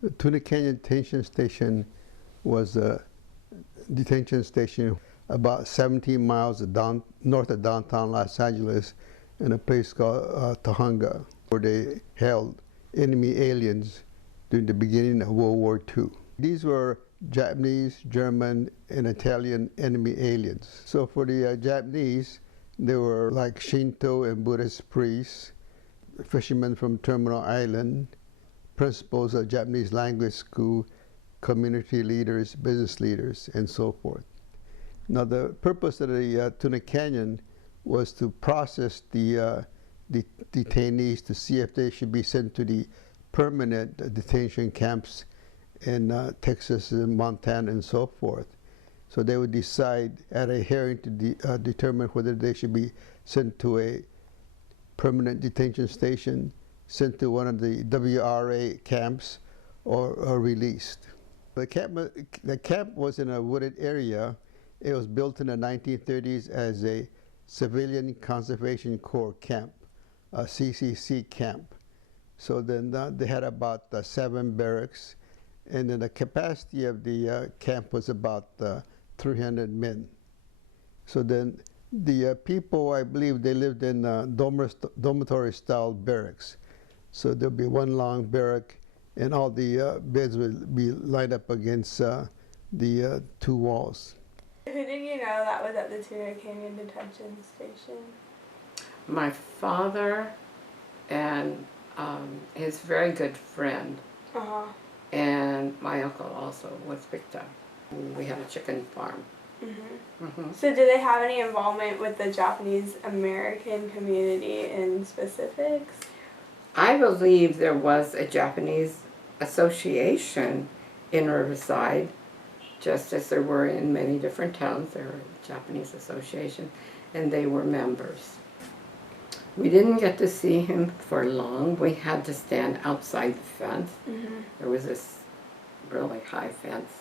The Tuna Canyon Detention Station was a detention station about 17 miles north of downtown Los Angeles in a place called Tahunga, where they held enemy aliens during the beginning of World War II. These were Japanese, German, and Italian enemy aliens. So for the Japanese, they were like Shinto and Buddhist priests, fishermen from Terminal Island, principals of Japanese language school, community leaders, business leaders, and so forth. Now the purpose of the Tuna Canyon was to process the detainees to see if they should be sent to the permanent detention camps in Texas and Montana and so forth. So they would decide at a hearing to determine whether they should be sent to a permanent detention station, sent to one of the WWII camps, or released. The camp was in a wooded area. It was built in the 1930s as a Civilian Conservation Corps camp, a CCC camp. So then they had about 7 barracks, and then the capacity of the camp was about 300 men. So then the people, I believe, they lived in dormitory-style barracks. So there'll be one long barrack, and all the beds will be lined up against the 2 walls. Who did you know that was at the Tuna Canyon Detention Station? My father and his very good friend. And my uncle also was victim. We had a chicken farm. So did they have any involvement with the Japanese American community in specifics? I believe there was a Japanese association in Riverside, just as there were in many different towns. There were a Japanese association, and they were members. We didn't get to see him for long. We had to stand outside the fence. There was this really high fence.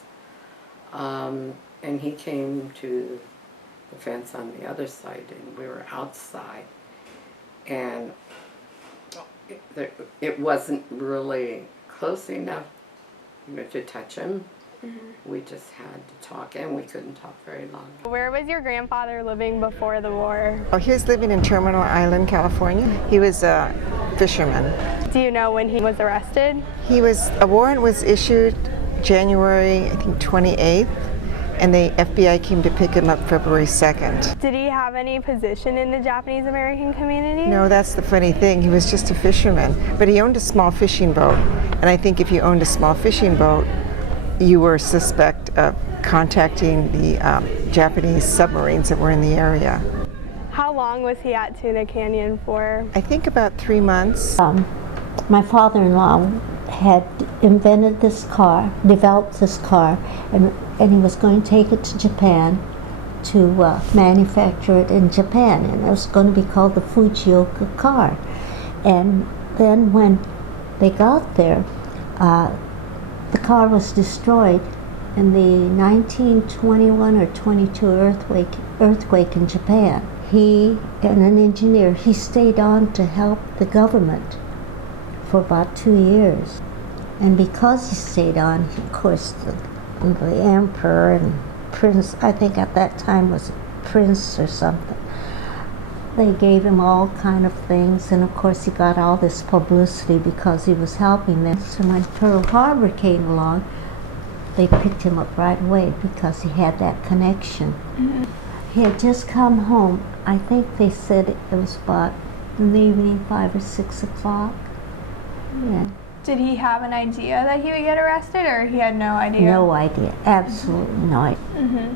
And he came to the fence on the other side, and we were outside. And it wasn't really close enough, to touch him. We just had to talk, and we couldn't talk very long. Where was your grandfather living before the war? Oh, he was living in Terminal Island, California. He was a fisherman. Do you know when he was arrested? A warrant was issued January, I think, 28th, and the FBI came to pick him up February 2nd. Did he have any position in the Japanese American community? No, that's the funny thing. He was just a fisherman, but he owned a small fishing boat. And I think if you owned a small fishing boat, you were suspect of contacting the Japanese submarines that were in the area. How long was he at Tuna Canyon for? I think about 3 months. My father-in-law had invented this car, developed this car, and he was going to take it to Japan to manufacture it in Japan, and it was going to be called the Fujioka car. And then when they got there, the car was destroyed in the 1921 or 22 earthquake in Japan. He and an engineer, he stayed on to help the government for about 2 years. And because he stayed on, of course, the emperor and prince, I think at that time was prince or something, they gave him all kind of things, and of course he got all this publicity because he was helping them. So when Pearl Harbor came along, they picked him up right away because he had that connection. He had just come home. I think they said it was about in the evening, 5 or 6 o'clock. Yeah. Did he have an idea that he would get arrested, or he had no idea? No idea, absolutely no idea.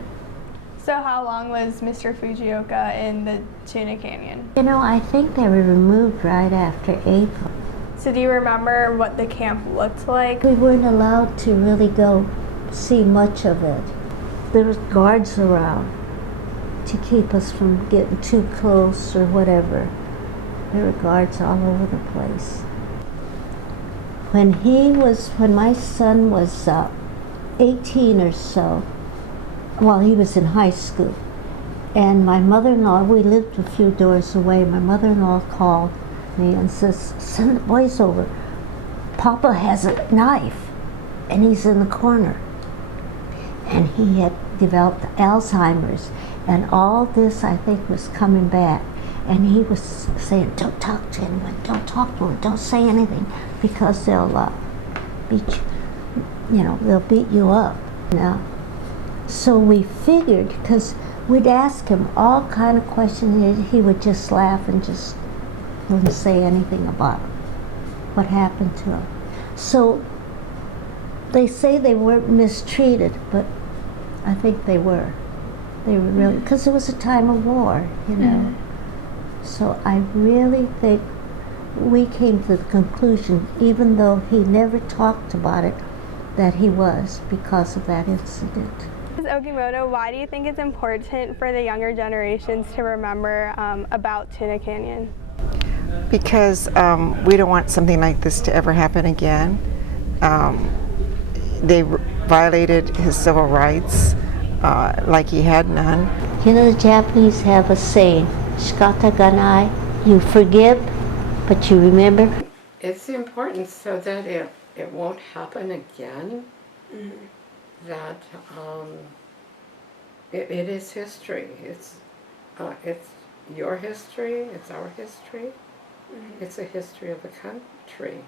So how long was Mr. Fujioka in the Tuna Canyon? You know, I think they were removed right after April. So do you remember what the camp looked like? We weren't allowed to really go see much of it. There was guards around to keep us from getting too close or whatever. There were guards all over the place. When my son was 18 or so, well, he was in high school, and my mother-in-law, we lived a few doors away, my mother-in-law called me and says, "Send the boys over. Papa has a knife." and he's in the corner. And he had developed Alzheimer's, and all this, I think, was coming back. And he was saying, don't talk to anyone, don't talk to him, don't say anything, because they'll beat you, they'll beat you up. So we figured, because we'd ask him all kind of questions, and he would just laugh and just wouldn't say anything about what happened to him. So they say they weren't mistreated, but I think they were. They were really, because it was a time of war, So I really think we came to the conclusion, even though he never talked about it, that he was, because of that incident. Ms. Okimoto, why do you think it's important for the younger generations to remember about Tuna Canyon? Because we don't want something like this to ever happen again. They violated his civil rights like he had none. The Japanese have a saying, shikata ga nai, you forgive, but you remember. It's important so that it won't happen again. That it is history. It's your history. It's our history. It's a history of the country.